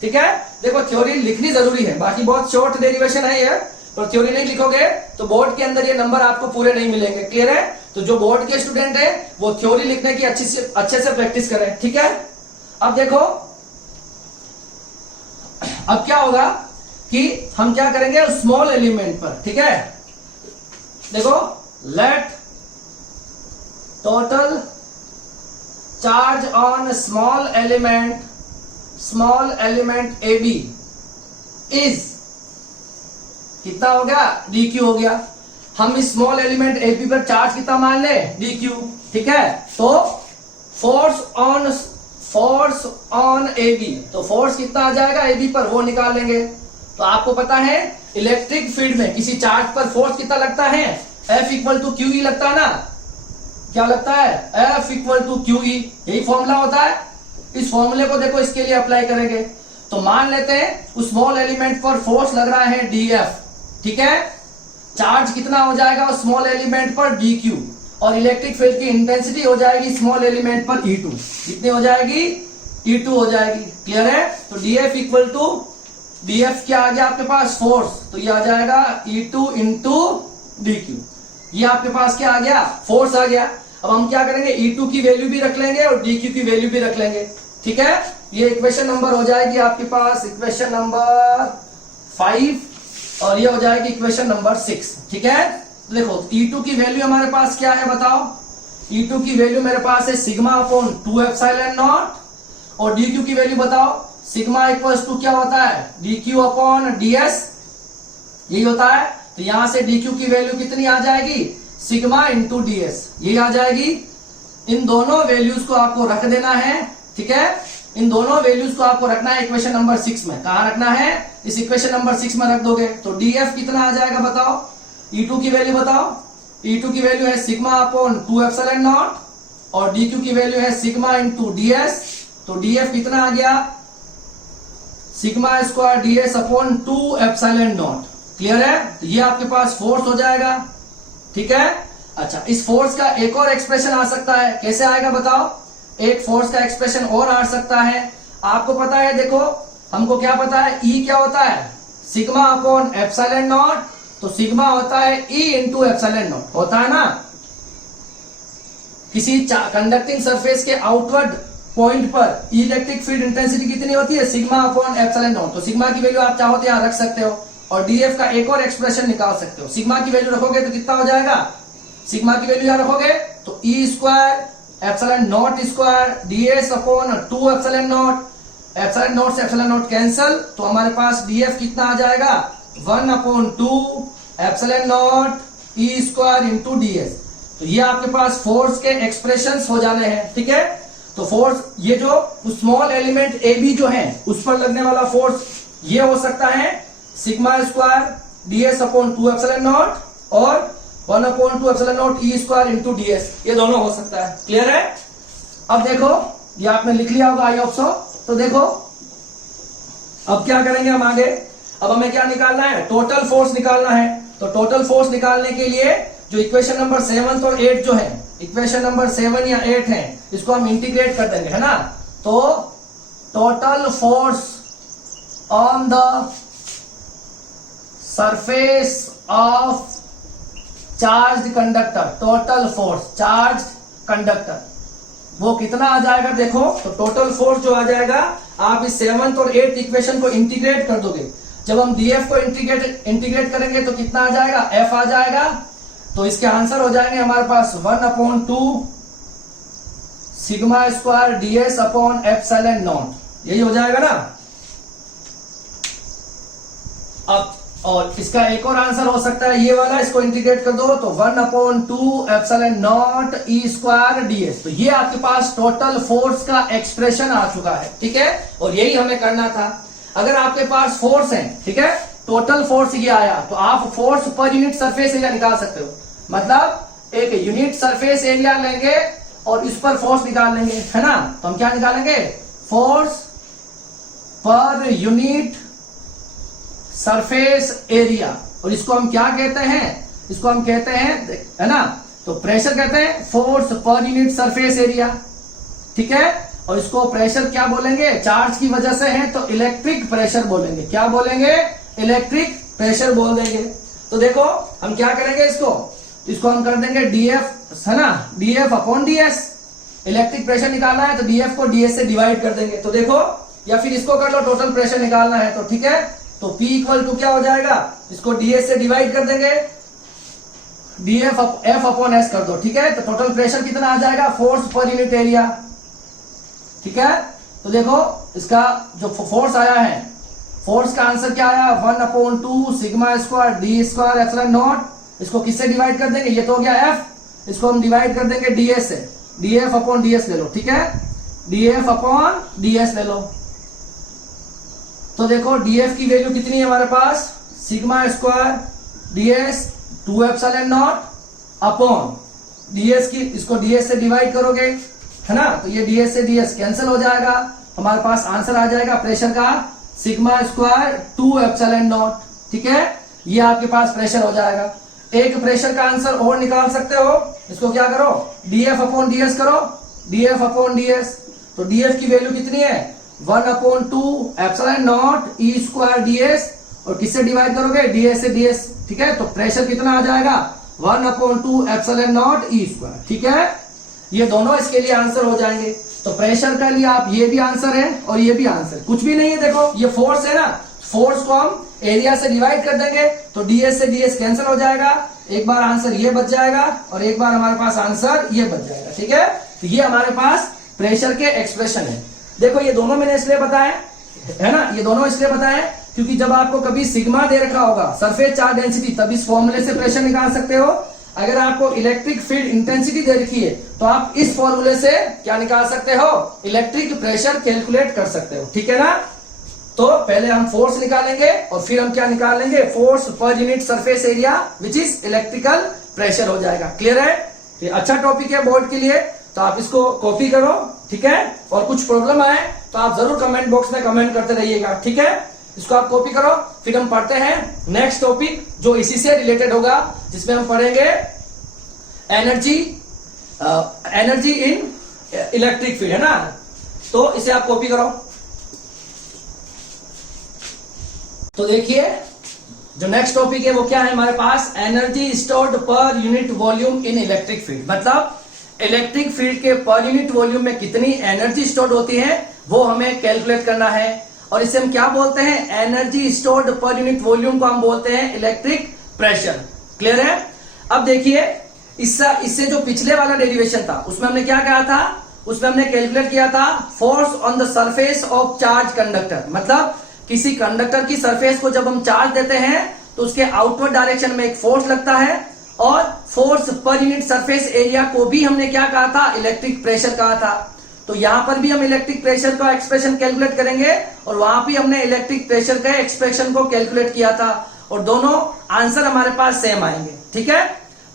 ठीक है, देखो थ्योरी लिखनी जरूरी है, बाकी बहुत शॉर्ट डेरिवेशन है ये, पर थ्योरी नहीं लिखोगे तो बोर्ड के अंदर ये नंबर आपको पूरे नहीं मिलेंगे। क्लियर है? तो जो बोर्ड के स्टूडेंट है वो थ्योरी लिखने की अच्छे से प्रैक्टिस करें। ठीक है, अब देखो अब क्या होगा कि हम क्या करेंगे स्मॉल एलिमेंट पर। ठीक है, देखो let total charge on small element AB is कितना हो गया, dq हो गया। हम इस स्मॉल एलिमेंट AB पर चार्ज कितना मान ले, dq। ठीक है, तो फोर्स ऑन AB, तो फोर्स कितना आ जाएगा AB पर वो निकाल लेंगे। तो आपको पता है इलेक्ट्रिक फील्ड में किसी चार्ज पर फोर्स कितना लगता है, F इक्वल टू QE लगता है ना। क्या लगता है, F इक्वल टू QE, यही फॉर्मूला होता है। इस फॉर्मूले को देखो इसके लिए अप्लाई करेंगे। तो मान लेते हैं उस स्मॉल एलिमेंट पर फोर्स लग रहा है DF। ठीक है, चार्ज कितना हो जाएगा उस स्मॉल एलिमेंट पर, dq, और इलेक्ट्रिक फील्ड की इंटेंसिटी हो जाएगी स्मॉल एलिमेंट पर E2। कितनी हो जाएगी, E2 हो जाएगी। क्लियर है? तो DF इक्वल टू DF क्या आ गया आपके पास, फोर्स, तो ये आ जाएगा E2 इंटू dq। ये आपके पास क्या आ गया, फोर्स आ गया। अब हम क्या करेंगे, E2 की वैल्यू भी रख लेंगे और dq की वैल्यू भी रख लेंगे। ठीक है, ये इक्वेशन नंबर हो जाएगी आपके पास इक्वेशन नंबर 5 और ये हो जाएगी इक्वेशन नंबर 6। ठीक है, तो देखो E2 की वैल्यू हमारे पास क्या है बताओ, E2 की वैल्यू मेरे पास है सिग्मा अपॉन 2 एप्सिलॉन नॉट, और dq की वैल्यू बताओ, सिग्मा इक्वल्स टू क्या होता है, dq अपॉन ds, यही होता है। तो यहां से dq की वैल्यू कितनी आ जाएगी, सिग्मा इंटू ds, यही आ जाएगी। इन दोनों वैल्यूज को आपको रख देना है। ठीक है, इन दोनों वैल्यूज को आपको रखना है इक्वेशन नंबर 6 में। कहां रखना है, इस इक्वेशन नंबर 6 में रख दोगे तो df कितना आ जाएगा बताओ, E2 की वैल्यू बताओ, E2 की वैल्यू है सिग्मा अपॉन 2 एप्सिलॉन नॉट और dq की वैल्यू है सिग्मा इंटू ds। तो df कितना आ गया, sigma square ds upon 2 epsilon not. Clear है? तो ये आपके पास फोर्स हो जाएगा। ठीक है, अच्छा इस फोर्स का एक और एक्सप्रेशन आ सकता है, कैसे आएगा बताओ, एक फोर्स का एक्सप्रेशन और आ सकता है। आपको पता है, देखो हमको क्या पता है, E क्या होता है, सिग्मा अपॉन एप्सिलॉन नॉट, तो सिग्मा होता है E इंटू एप्सिलॉन नॉट, होता है ना। किसी कंडक्टिंग सरफेस के आउटवर्ड पॉइंट पर इलेक्ट्रिक फील्ड इंटेंसिटी कितनी होती है, सिग्मा अपॉन एप्सिलॉन नॉट। तो सिग्मा की वैल्यू आप चाहो तो यहां रख सकते हो और डीएफ का एक और एक्सप्रेशन निकाल सकते हो। सिग्मा की वैल्यू रखोगे तो कितना हो जाएगा, सिग्मा की वैल्यू यहां रखोगे तो E square epsilon naught square DS upon 2 epsilon naught, epsilon naught से एप्सिलॉन नॉट कैंसल, तो हमारे पास डीएफ कितना आ जाएगा 1/2 epsilon naught E square into DS. तो ये आपके पास फोर्स के एक्सप्रेशंस हो जाने हैं। ठीक है, तो फोर्स ये जो स्मॉल एलिमेंट ए बी जो है उस पर लगने वाला फोर्स ये हो सकता है sigma square DS upon 2 epsilon not और 1/2 epsilon naught E square into DS, ये दोनों हो सकता है। क्लियर है? अब देखो ये आपने लिख लिया होगा आई होप सो। तो देखो अब क्या करेंगे हम आगे, अब हमें क्या निकालना है, टोटल फोर्स निकालना है। तो टोटल फोर्स निकालने के लिए जो इक्वेशन नंबर 7 और 8 जो है, इक्वेशन नंबर 7 या 8 है, इसको हम इंटीग्रेट कर देंगे, है ना। तो total force on the surface of charge conductor, total force charge conductor वो कितना आ जाएगा, देखो तो टोटल फोर्स जो आ जाएगा, आप इस 7 और 8 इक्वेशन को इंटीग्रेट कर दोगे। जब हम डीएफ को इंटीग्रेट करेंगे तो कितना आ जाएगा, एफ आ जाएगा। तो इसके आंसर हो जाएंगे हमारे पास 1/2 sigma square DS upon epsilon not, यही हो जाएगा ना। अब और इसका एक और आंसर हो सकता है ये वाला, इसको इंटीग्रेट कर दो तो 1/2 epsilon naught E square ds। तो ये आपके पास टोटल फोर्स का एक्सप्रेशन आ चुका है, ठीक है। और यही हमें करना था। अगर आपके पास फोर्स है, ठीक है, टोटल फोर्स ये आया तो आप फोर्स पर यूनिट सरफेस एरिया निकाल सकते हो। मतलब एक यूनिट सरफेस एरिया लेंगे और इस पर फोर्स निकाल लेंगे, है ना। तो हम क्या निकालेंगे, फोर्स पर यूनिट सरफेस एरिया। और इसको हम क्या कहते हैं, इसको हम कहते हैं, है ना, तो प्रेशर कहते हैं फोर्स पर यूनिट सरफेस एरिया, ठीक है। और इसको प्रेशर क्या बोलेंगे, चार्ज की वजह से है तो इलेक्ट्रिक प्रेशर बोलेंगे। क्या बोलेंगे, इलेक्ट्रिक प्रेशर बोल देंगे। तो देखो हम क्या करेंगे, इसको हम कर देंगे डीएफ, है ना, DF upon DS. Electric pressure निकालना है तो डीएफ को डीएस से डिवाइड कर देंगे। तो देखो, या फिर इसको कर लो, टोटल प्रेशर निकालना है तो, ठीक है। तो P इक्वल टू क्या हो जाएगा, इसको डीएस से डिवाइड कर देंगे, डीएफ एफ अपॉन एस कर दो, ठीक है। तो टोटल प्रेशर कितना आ जाएगा, फोर्स पर यूनिट एरिया, ठीक है। तो देखो इसका जो फोर्स आया है, फोर्स का आंसर क्या आया, 1/2 sigma square D square epsilon not. इसको किससे डिवाइड कर देंगे, ये तो हो गया एफ, इसको हम डिवाइड कर देंगे डीएस से, डीएफ अपॉन डीएस ले लो, ठीक है, डीएफ अपॉन डीएस ले लो। तो देखो डीएफ की वैल्यू कितनी है हमारे पास, sigma square DS 2 epsilon naught upon DS की, इसको डीएस से डिवाइड करोगे, है ना, तो ये डीएस से डीएस कैंसिल हो जाएगा, हमारे पास आंसर आ जाएगा प्रेशर का सिग्मा स्क्वायर 2 एप्सिलॉन नॉट, ठीक है। ये आपके पास प्रेशर हो जाएगा। एक प्रेशर का आंसर और निकाल सकते हो, इसको क्या करो, डीएफ अपॉन डीएस करो, डीएफ अपॉन डीएस। तो डीएफ की वैल्यू कितनी है, 1/2 epsilon naught E square DS, और किससे डिवाइड करोगे, डीएस से डीएस, ठीक है। तो प्रेशर कितना आ जाएगा, 1/2 एप्सिलॉन नॉट ई स्क्वायर, ठीक है। ये दोनों इसके लिए आंसर हो जाएंगे। तो प्रेशर का लिए आप ये भी आंसर है और ये भी आंसर, कुछ भी नहीं है। देखो ये फोर्स है ना, फोर्स को हम एरिया से डिवाइड कर देंगे तो डीएस से डीएस कैंसिल हो जाएगा, एक बार आंसर ये बच जाएगा और एक बार हमारे पास आंसर ये बच जाएगा, ठीक है। तो ये हमारे पास प्रेशर के एक्सप्रेशन है। देखो ये दोनों मैंने इसलिए बताया, है ना, ये दोनों इसलिए बताया क्योंकि जब आपको कभी सिग्मा दे रखा होगा, सरफेस चार्ज डेंसिटी, तब इस फॉर्मूले से प्रेशर निकाल सकते हो। अगर आपको इलेक्ट्रिक फील्ड इंटेंसिटी दे रखी है तो आप इस फॉर्मूले से क्या निकाल सकते हो, इलेक्ट्रिक प्रेशर कैलकुलेट कर सकते हो, ठीक है ना। तो पहले हम फोर्स निकालेंगे और फिर हम क्या निकाल लेंगे, फोर्स पर unit surface area which is electrical pressure हो जाएगा। क्लियर है, ये अच्छा टॉपिक है बोर्ड के लिए, तो आप इसको कॉपी करो, ठीक है। और कुछ प्रॉब्लम आए तो आप जरूर कमेंट बॉक्स में कमेंट करते रहिएगा, ठीक है। इसको आप कॉपी करो। फिर हम पढ़ते हैं नेक्स्ट टॉपिक जो इसी से रिलेटेड होगा, जिसमें हम पढ़ेंगे एनर्जी इन इलेक्ट्रिक फील्ड, है ना। तो इसे आप कॉपी करो। तो देखिए जो नेक्स्ट टॉपिक है वो क्या है हमारे पास, energy stored per unit volume in electric field. मतलब इलेक्ट्रिक फील्ड के पर यूनिट वॉल्यूम में कितनी एनर्जी स्टोर्ड होती है वो हमें कैलकुलेट करना है। और इसे हम क्या बोलते हैं, energy stored per unit volume को हम बोलते हैं इलेक्ट्रिक प्रेशर। क्लियर है। अब देखिए इससे जो पिछले वाला डेरिवेशन था उसमें हमने क्या कहा था, उसमें हमने कैलकुलेट किया था force on the surface of charge conductor. मतलब किसी कंडक्टर की सरफेस को जब हम चार्ज देते हैं तो उसके आउटवर्ड डायरेक्शन में एक फोर्स लगता है, और फोर्स पर यूनिट सरफेस एरिया को भी हमने क्या कहा था, इलेक्ट्रिक प्रेशर कहा था। तो यहां पर भी हम इलेक्ट्रिक प्रेशर का एक्सप्रेशन कैलकुलेट करेंगे और वहां भी हमने इलेक्ट्रिक प्रेशर के एक्सप्रेशन को कैलकुलेट किया था, और दोनों आंसर हमारे पास सेम आएंगे, ठीक है।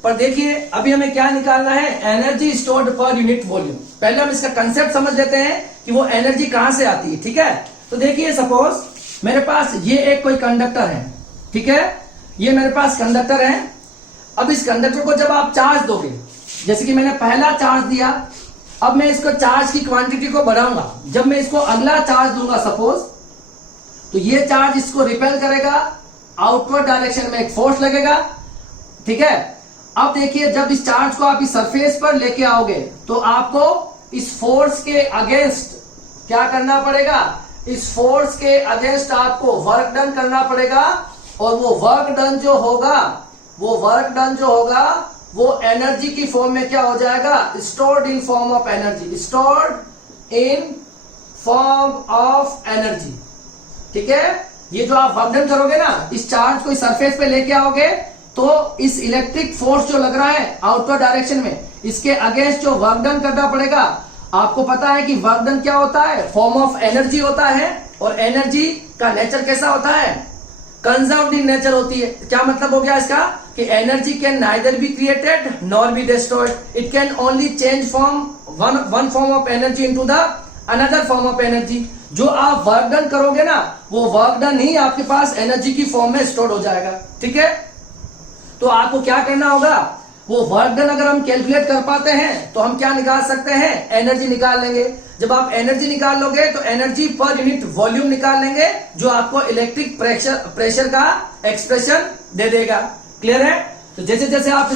पर देखिए अभी हमें क्या निकालना है, energy stored per unit volume. पहले हम इसका कंसेप्ट समझ लेते हैं कि वो एनर्जी कहां से आती है, ठीक है। तो देखिए सपोज मेरे पास ये एक कोई कंडक्टर है, ठीक है, ये मेरे पास कंडक्टर है। अब इस कंडक्टर को जब आप चार्ज दोगे, जैसे कि मैंने पहला चार्ज दिया, अब मैं इसको चार्ज की क्वांटिटी को बढ़ाऊंगा। जब मैं इसको अगला चार्ज दूंगा सपोज, तो ये चार्ज इसको रिपेल करेगा, आउटवर्ड डायरेक्शन में एक फोर्स लगेगा, ठीक है। अब देखिए जब इस चार्ज को आप इस सरफेस पर लेके आओगे तो आपको इस फोर्स के अगेंस्ट क्या करना पड़ेगा, इस फोर्स के अगेंस्ट आपको वर्क डन करना पड़ेगा, और वो वर्क डन जो होगा वो एनर्जी की फॉर्म में क्या हो जाएगा, stored in form of energy, stored in form of energy, ठीक है। ये जो आप वर्क डन करोगे ना, इस चार्ज को इस सरफेस पे लेके आओगे तो इस इलेक्ट्रिक फोर्स जो लग रहा है आउटवर्ड डायरेक्शन में, इसके अगेंस्ट जो वर्क डन करना पड़ेगा। आपको पता है कि वर्क डन क्या होता है, फॉर्म ऑफ एनर्जी होता है, और एनर्जी का नेचर कैसा होता है, कंजर्व्ड इन नेचर होती है। क्या मतलब हो गया इसका कि energy can neither be created nor be destroyed, it can only change from one form of energy into the another form of energy. जो आप वर्क डन करोगे ना, वो वर्क डन ही आपके पास एनर्जी की फॉर्म में स्टोर हो जाएगा। ठीक है, तो आपको क्या करना होगा, वो वर्क डन अगर हम कैलकुलेट कर पाते हैं तो हम क्या निकाल सकते हैं, एनर्जी निकाल लेंगे। जब आप एनर्जी निकाल लोगे तो एनर्जी पर यूनिट वॉल्यूम निकाल लेंगे, जो आपको इलेक्ट्रिक प्रेशर का एक्सप्रेशन दे देगा। क्लियर है? तो जैसे जैसे आप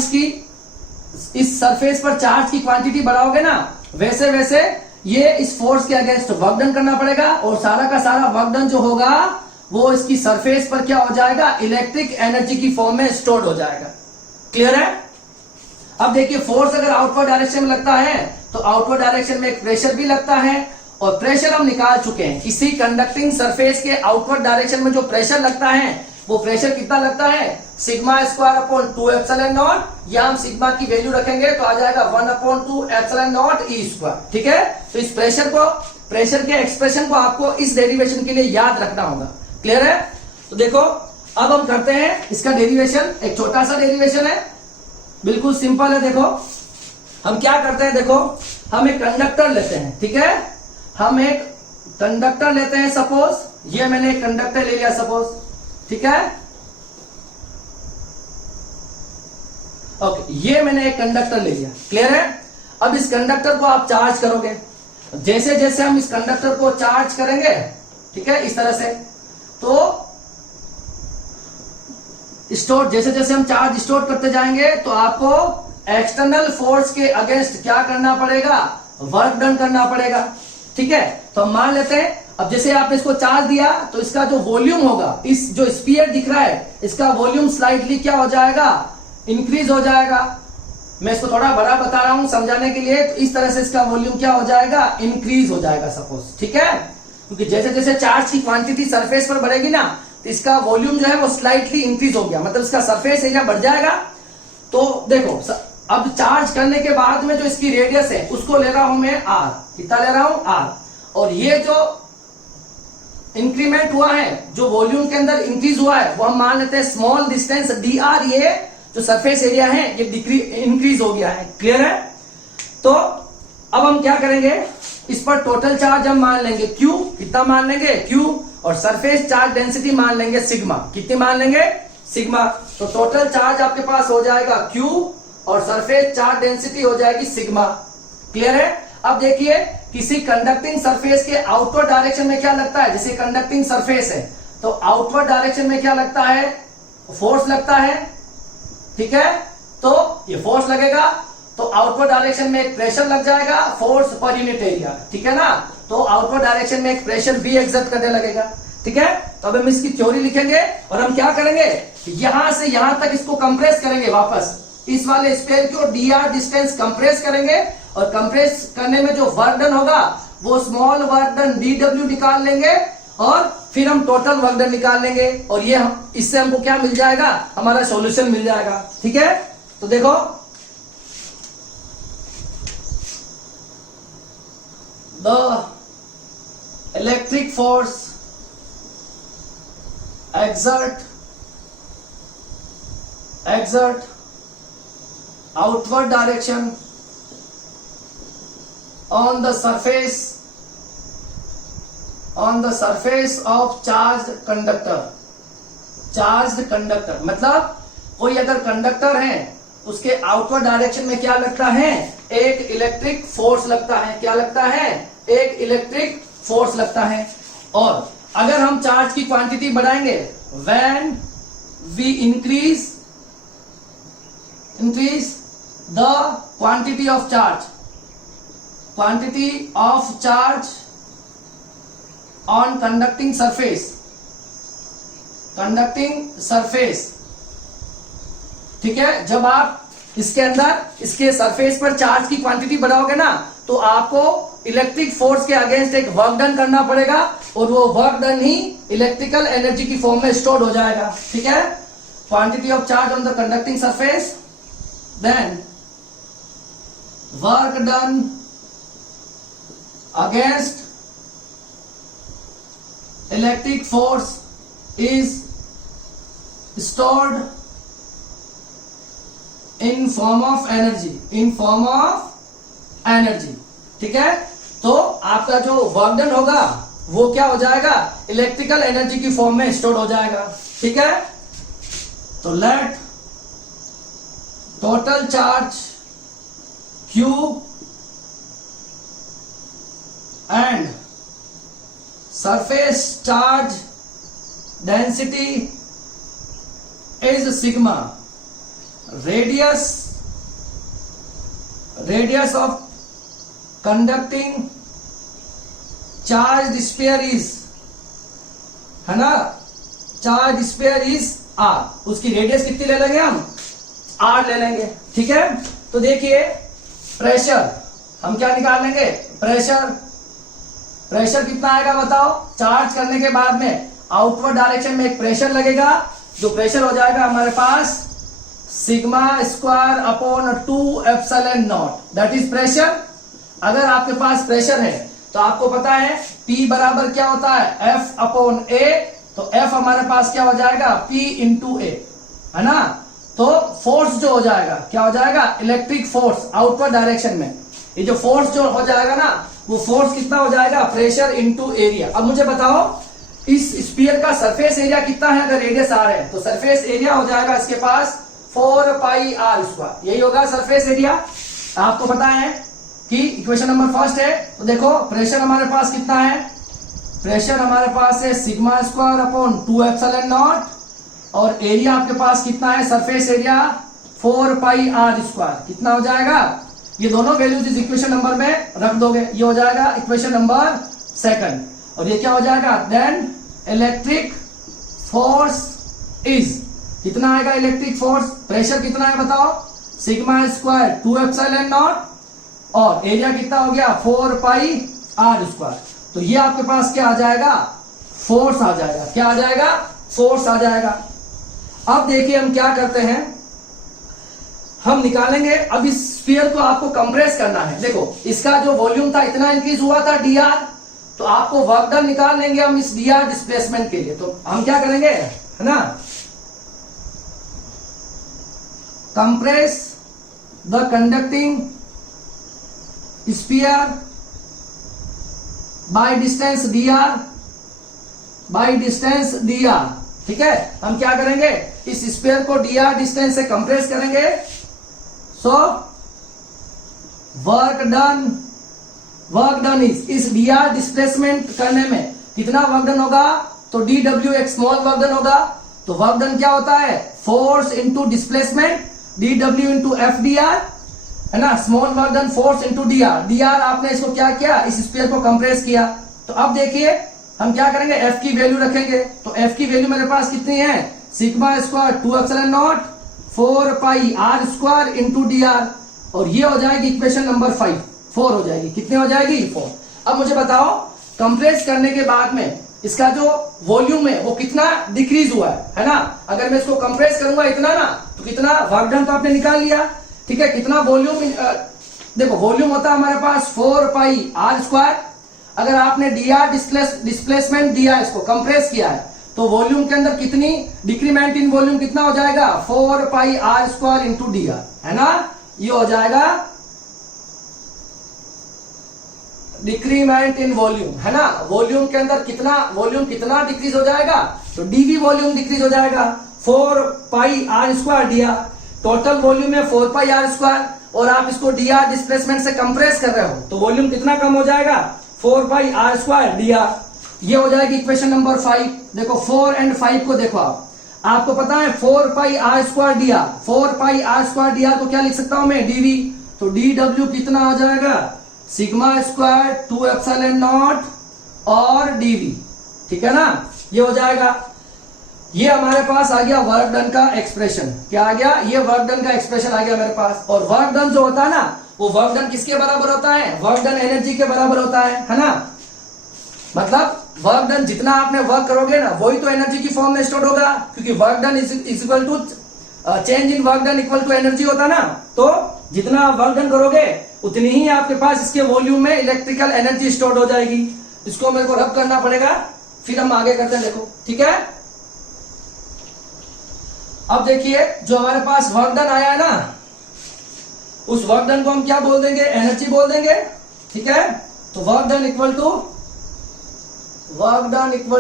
इस सरफेस पर चार्ज की क्वांटिटी बढ़ाओगे ना, वैसे वैसे ये इस फोर्स के अगेंस्ट वर्क डन करना पड़ेगा, और सारा का सारा वर्क डन जो होगा वो इसकी सरफेस पर क्या हो जाएगा, इलेक्ट्रिक एनर्जी की फॉर्म में स्टोर हो जाएगा। क्लियर है? अब देखिए, फोर्स अगर आउटवर्ड डायरेक्शन में लगता है तो आउटवर्ड डायरेक्शन में एक प्रेशर भी लगता है, और प्रेशर हम निकाल चुके हैं। किसी कंडक्टिंग सरफेस के आउटवर्ड डायरेक्शन में जो प्रेशर लगता है, वो प्रेशर कितना लगता है, sigma square upon 2 epsilon not, या हम सिग्मा की वैल्यू रखेंगे तो आ जाएगा 1 upon 2 epsilon naught E square. ठीक है, तो इस प्रेशर के एक्सप्रेशन को आपको इस डेरिवेशन के लिए याद रखना होगा। क्लियर है? तो देखो, अब हम करते हैं इसका डेरिवेशन। एक छोटा सा डेरिवेशन है, बिल्कुल सिंपल है। देखो हम क्या करते हैं, देखो हम एक कंडक्टर लेते हैं। ठीक है, हम एक कंडक्टर लेते हैं। सपोज ये मैंने एक कंडक्टर ले लिया, सपोज। ठीक है, ओके, ये मैंने एक कंडक्टर ले लिया। क्लियर है? अब इस कंडक्टर को आप चार्ज करोगे। जैसे जैसे हम इस कंडक्टर को चार्ज करेंगे, ठीक है, इस तरह से, तो स्टोर, जैसे जैसे हम चार्ज स्टोर करते जाएंगे तो आपको एक्सटर्नल फोर्स के अगेंस्ट क्या करना पड़ेगा, वर्क डन करना पड़ेगा। ठीक है, तो हम मान लेते हैं, अब जैसे आपने इसको चार्ज दिया तो इसका जो वॉल्यूम होगा, इस जो स्फीयर दिख रहा है, इसका वॉल्यूम स्लाइटली क्या हो जाएगा, इंक्रीज हो जाएगा। मैं इसको थोड़ा बड़ा बता रहा हूं समझाने के लिए, तो इस तरह से इसका वॉल्यूम क्या हो जाएगा, इंक्रीज हो जाएगा सपोज। ठीक है, क्योंकि जैसे जैसे चार्ज की क्वांटिटी सरफेस पर बढ़ेगी ना, तो इसका वॉल्यूम जो है वो स्लाइटली इंक्रीज हो गया, मतलब इसका सरफेस एरिया बढ़ जाएगा। तो देखो, अब चार्ज करने के बाद में जो इसकी रेडियस है उसको ले रहा हूं मैं r, कितना ले रहा हूं, r, और ये जो इंक्रीमेंट हुआ है, जो वॉल्यूम के अंदर इंक्रीज हुआ है, वो हम मान लेते हैं स्मॉल डिस्टेंस dr, ये जो सरफेस एरिया है ये इंक्रीज हो गया है। क्लियर है? तो अब हम क्या करेंगे, इस पर टोटल चार्ज हम मान लेंगे q, कितना मान लेंगे, q, और सरफेस चार्ज डेंसिटी मान लेंगे सिग्मा, कितनी मान लेंगे, सिग्मा। तो टोटल चार्ज आपके पास हो जाएगा q, और सरफेस चार्ज डेंसिटी हो जाएगी सिग्मा। क्लियर है? अब देखिए, किसी कंडक्टिंग सरफेस के आउटवर्ड डायरेक्शन में क्या लगता है, जैसे कंडक्टिंग सरफेस है तो आउटवर्ड डायरेक्शन में क्या लगता है, फोर्स लगता है। ठीक है, तो ये फोर्स लगेगा तो आउटवर्ड डायरेक्शन में एक प्रेशर लग जाएगा, फोर्स पर यूनिट एरिया। ठीक है ना, तो आउटवर्ड डायरेक्शन में एक प्रेशर भी एग्जर्ट करने लगेगा। ठीक है, तो अब हम इसकी थ्योरी लिखेंगे, और हम क्या करेंगे, यहां से यहां तक इसको कंप्रेस करेंगे, वापस इस वाले स्पेयर को dr डिस्टेंस कंप्रेस करेंगे, और कंप्रेस करने में जो वर्क डन होगा वो स्मॉल वर्क डन dw निकाल लेंगे, और फिर हम टोटल वर्क डन निकाल लेंगे, और ये इससे हमको क्या मिल जाएगा, हमारा सॉल्यूशन मिल जाएगा। ठीक है, तो देखो the electric force exert outward direction on the surface of charged conductor। मतलब कोई अगर कंडक्टर है, उसके आउटवर्ड डायरेक्शन में क्या लगता है, एक इलेक्ट्रिक फोर्स लगता है। क्या लगता है, एक इलेक्ट्रिक फोर्स लगता है। और अगर हम चार्ज की क्वांटिटी बढ़ाएंगे, when we increase the quantity of charge on conducting surface। ठीक है, जब आप इसके अंदर, इसके सरफेस पर चार्ज की क्वांटिटी बढ़ाओगे ना, तो आपको इलेक्ट्रिक फोर्स के अगेंस्ट एक वर्क डन करना पड़ेगा और वो वर्क डन ही इलेक्ट्रिकल एनर्जी की फॉर्म में स्टोर हो जाएगा। ठीक है, quantity of charge on the conducting surface, then work done against electric force is stored in form of energy, in form of energy। ठीक है, तो आपका जो वर्क डन होगा वो क्या हो जाएगा, इलेक्ट्रिकल एनर्जी की फॉर्म में स्टोर हो जाएगा। ठीक है, तो let total charge Q and surface charge density is sigma, radius of conducting charged sphere is, है ना, चार्ज स्फीयर इज r, उसकी रेडियस कितनी ले लेंगे हम, r ले लेंगे। ठीक है, तो देखिए प्रेशर हम क्या निकाल लेंगे, प्रेशर कितना आएगा बताओ, चार्ज करने के बाद में आउटवर्ड डायरेक्शन में एक प्रेशर लगेगा, जो प्रेशर हो जाएगा हमारे पास sigma square upon 2 epsilon naught, that is pressure. अगर आपके पास प्रेशर है तो आपको पता है P बराबर क्या होता है, F अपॉन A, तो F हमारे पास क्या हो जाएगा, P इंटू A, है ना। तो फोर्स जो हो जाएगा क्या हो जाएगा, इलेक्ट्रिक फोर्स आउटवर्ड डायरेक्शन में, ये जो फोर्स जो हो जाएगा ना, वो फोर्स कितना हो जाएगा, प्रेशर इंटू एरिया। अब मुझे बताओ इस स्फीयर का सरफेस एरिया कितना है, अगर रेडियस r है तो सरफेस एरिया हो जाएगा इसके पास 4 पाई r स्क्वायर, यही होगा सरफेस एरिया। आपको पता है कि इक्वेशन नंबर फर्स्ट है, तो देखो प्रेशर हमारे पास कितना है, प्रेशर हमारे पास है sigma square upon 2 epsilon not, और एरिया आपके पास कितना है, सरफेस एरिया 4 पाई r स्क्वायर, कितना हो जाएगा, ये दोनों वैल्यूज इस इक्वेशन नंबर में रख दोगे, ये हो जाएगा इक्वेशन नंबर सेकंड। और ये क्या हो जाएगा, देन इलेक्ट्रिक फोर्स इज, कितना आएगा इलेक्ट्रिक फोर्स, प्रेशर कितना है बताओ, सिग्मा स्क्वायर 2 एप्सिलॉन नॉट, और एरिया कितना हो गया 4 पाई r स्क्वायर। तो ये आपके पास क्या आ जाएगा, फोर्स आ जाएगा, क्या आ जाएगा, फोर्स आ जाएगा। अब देखिए हम क्या करते हैं, हम निकालेंगे, अब इस स्फीयर को आपको कंप्रेस करना है। देखो इसका जो वॉल्यूम था इतना इंक्रीज हुआ था dr, तो आपको वर्क डन निकाल लेंगे हम इस dr डिस्प्लेसमेंट के लिए। तो हम क्या करेंगे, है ना, compress the conducting sphere by distance dr, ठीक है। हम क्या करेंगे, इस स्फीयर को dr डिस्टेंस से कंप्रेस करेंगे। सो वर्क डन इस dr डिस्प्लेसमेंट करने में कितना वर्क डन होगा, तो dw एक स्मॉल वर्क डन होगा। तो वर्क डन क्या होता है, force into displacement, dw into F dr, है ना, small work done force into dr आपने इसको क्या किया, इस स्फीयर को कंप्रेस किया। तो अब देखिए हम क्या करेंगे, f की वैल्यू रखेंगे। तो f की वैल्यू मेरे पास कितनी है, sigma square 2 epsilon not 4 pi r square into dr, और ये हो जाएगी इक्वेशन नंबर 4 हो जाएगी, कितने हो जाएगी 4। अब मुझे बताओ कंप्रेस करने के बाद में इसका जो वॉल्यूम है वो कितना डिक्रीज हुआ है ना। अगर मैं इसको कंप्रेस करूंगा इतना ना, तो कितना वर्क डन तो आपने निकाल लिया, ठीक है। कितना वॉल्यूम, देखो वॉल्यूम होता है हमारे पास 4 पाई r स्क्वायर। अगर आपने dr डिस्प्लेसमेंट दिया, इसको कंप्रेस किया है, तो वॉल्यूम के अंदर कितनी डिक्रीमेंट इन वॉल्यूम कितना हो जाएगा, 4 पाई r स्क्वायर इंटू dr, है ना। ये हो जाएगा डिक्रीमेंट इन वॉल्यूम, है ना। वॉल्यूम के अंदर वॉल्यूम कितना डिक्रीज हो जाएगा, तो dv वॉल्यूम डिक्रीज हो जाएगा 4 पाई r square dr। Total volume है 4 पाई r स्क्वायर, और आप इसको dr डिस्प्लेसमेंट से कंप्रेस कर रहे हो, तो वॉल्यूम कितना कम हो जाएगा, 4 पाई r स्क्वायर dr। ये हो जाएगी इक्वेशन नंबर 5। देखो 4 एंड 5 को देखो आपको पता है 4 पाई r स्क्वायर dr, 4 पाई r स्क्वायर dr को क्या लिख सकता हूं मैं, dv। तो dw कितना आ जाएगा, सिग्मा स्क्वायर 2 एप्सिलॉन नॉट और dv, ठीक है ना। ये हो जाएगा, ये हमारे पास आ गया वर्क डन का एक्सप्रेशन। क्या आ गया, ये वर्क डन का एक्सप्रेशन आ गया मेरे पास। और वर्क डन जो होता है ना, वो वर्क डन किसके बराबर होता है? वर्क डन एनर्जी के बराबर होता है ना? मतलब वर्क डन जितना आपने वर्क करोगे ना वही तो एनर्जी की फॉर्म में स्टोर होगा, क्योंकि work done is equal to change in work done equal to energy होता ना। तो जितना आप वर्क डन करोगे उतनी ही आपके पास इसके वॉल्यूम में इलेक्ट्रिकल एनर्जी स्टोर हो जाएगी। इसको मेरे को रब करना पड़ेगा, फिर हम आगे करते हैं। देखो ठीक है, अब देखिए जो हमारे पास वर्क डन आया है ना, उस वर्क डन को हम क्या बोल देंगे? एनर्जी बोल देंगे। ठीक है, तो work done equal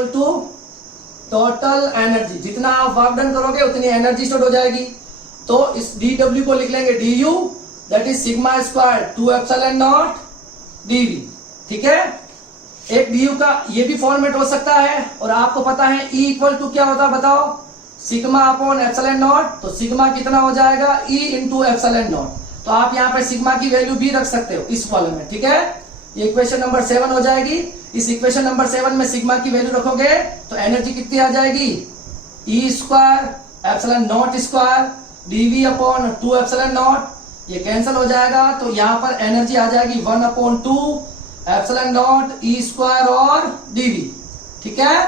to total energy. जितना आप वर्क डन करोगे उतनी एनर्जी स्टोर हो जाएगी। तो इस dw को लिख लेंगे du, that is sigma square 2 epsilon not dv। ठीक है, एक du का ये भी फॉर्मेट हो सकता है, और आपको पता है E इक्वल टू क्या होता है बताओ? Sigma upon epsilon naught. तो सिग्मा कितना हो जाएगा? E into epsilon naught. तो आप यहाँ पे सिग्मा की वैल्यू भी रख सकते हो इस कॉलम में। ठीक है, ये इक्वेशन नंबर 7 हो जाएगी। इस इक्वेशन नंबर 7 में सिग्मा की वैल्यू रखोगे तो एनर्जी कितनी आ जाएगी? E square epsilon naught square dv upon 2 epsilon not. ये कैंसिल हो जाएगा, तो यहाँ पर एनर्जी आ जाएगी 1 upon 2 epsilon not E square और dv। ठीक है,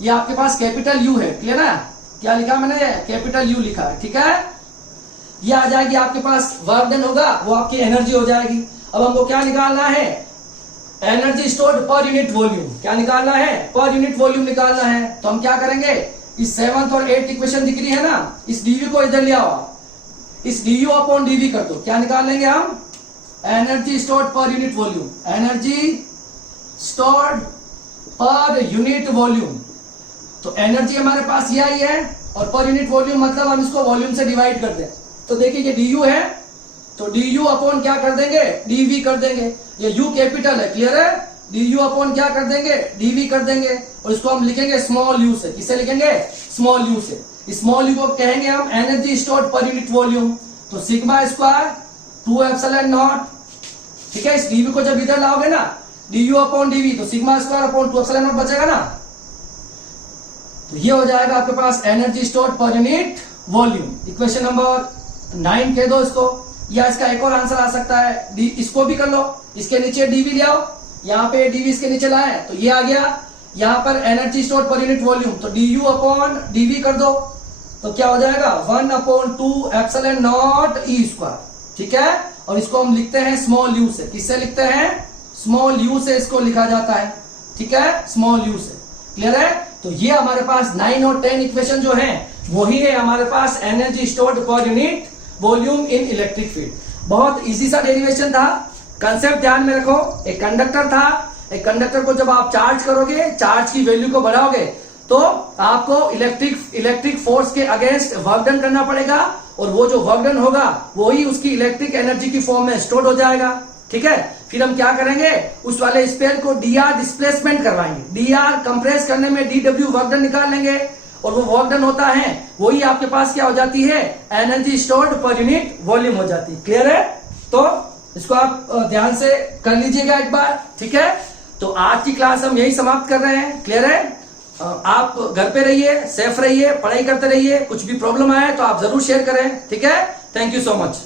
ये आपके पास कैपिटल U है। क्लियर है? क्या लिखा मैंने? कैपिटल U लिखा है। ठीक है, ये आ जाएगी आपके पास वर्क डन होगा, वो आपकी एनर्जी हो जाएगी। अब हमको क्या निकालना है? Energy stored per unit volume. क्या निकालना है? पर यूनिट वॉल्यूम निकालना है। तो हम क्या करेंगे? इस 7th और 8th इक्वेशन दिख रही है ना, इस dv को इधर ले आओ, इस du अपॉन dv कर दो। क्या निकाल लेंगे हम? Energy stored per unit volume. Energy stored per unit volume. तो एनर्जी हमारे पास ये आई है, और पर यूनिट वॉल्यूम मतलब हम इसको वॉल्यूम से डिवाइड कर दें। तो देखिए ये du है, तो du अपॉन क्या कर देंगे? dv कर देंगे। ये u कैपिटल है। क्लियर है? du अपॉन क्या कर देंगे? dv कर देंगे, और इसको हम लिखेंगे स्मॉल u से। किससे लिखेंगे? स्मॉल u से। स्मॉल u को कहेंगे हम energy stored per unit volume. तो सिग्मा स्क्वायर 2 एप्सिलॉन नॉट। ठीक है, इस dv को जब इधर लाओगे ना, du अपॉन dv, तो sigma square upon 2 epsilon naught बचेगा ना। तो ये हो जाएगा आपके पास energy stored per unit volume. Equation number 9 कह दो इसको, या इसका एक और आंसर आ सकता है, इसको भी कर लो। इसके नीचे dv ले आओ, यहाँ पे dv इसके नीचे लाए तो ये आ गया। यहाँ पर energy stored per unit volume, तो du अपॉन dv कर दो, तो क्या हो जाएगा? 1 upon 2 epsilon not E square. ठीक है, और इसको हम लिखते हैं स्मॉल u से। किससे लिखते हैं? स्मॉल u से इसको लिखा जाता है। ठीक है, स्मॉल u से। क्लियर है? तो ये हमारे पास 9 और 10 इक्वेशन जो है वही है हमारे पास energy stored per unit volume in electric field. बहुत इजी सा डेरिवेशन था, कंसेप्ट ध्यान में रखो। एक कंडक्टर था, एक कंडक्टर को जब आप चार्ज करोगे, चार्ज की वैल्यू को बढ़ाओगे, तो आपको इलेक्ट्रिक फोर्स के अगेंस्ट वर्क डन करना पड़ेगा, और वो जो वर्क डन होगा वही उसकी इलेक्ट्रिक एनर्जी की फॉर्म में स्टोर हो जाएगा। ठीक है, फिर हम क्या करेंगे? उस वाले स्पेयर को dr डिस्प्लेसमेंट करवाएंगे। dr कंप्रेस करने में dw वर्क डन निकाल लेंगे, और वो वर्क डन होता है वही आपके पास क्या हो जाती है? Energy stored per unit volume हो जाती है। क्लियर है? तो इसको आप ध्यान से कर लीजिएगा एक बार। ठीक है, तो आज की क्लास हम यही समाप्त कर रहे हैं। क्लियर है? आप घर पे रहिए, सेफ रहिए, पढ़ाई करते रहिए। कुछ भी प्रॉब्लम आए तो आप जरूर शेयर करें। ठीक है, थैंक यू सो मच।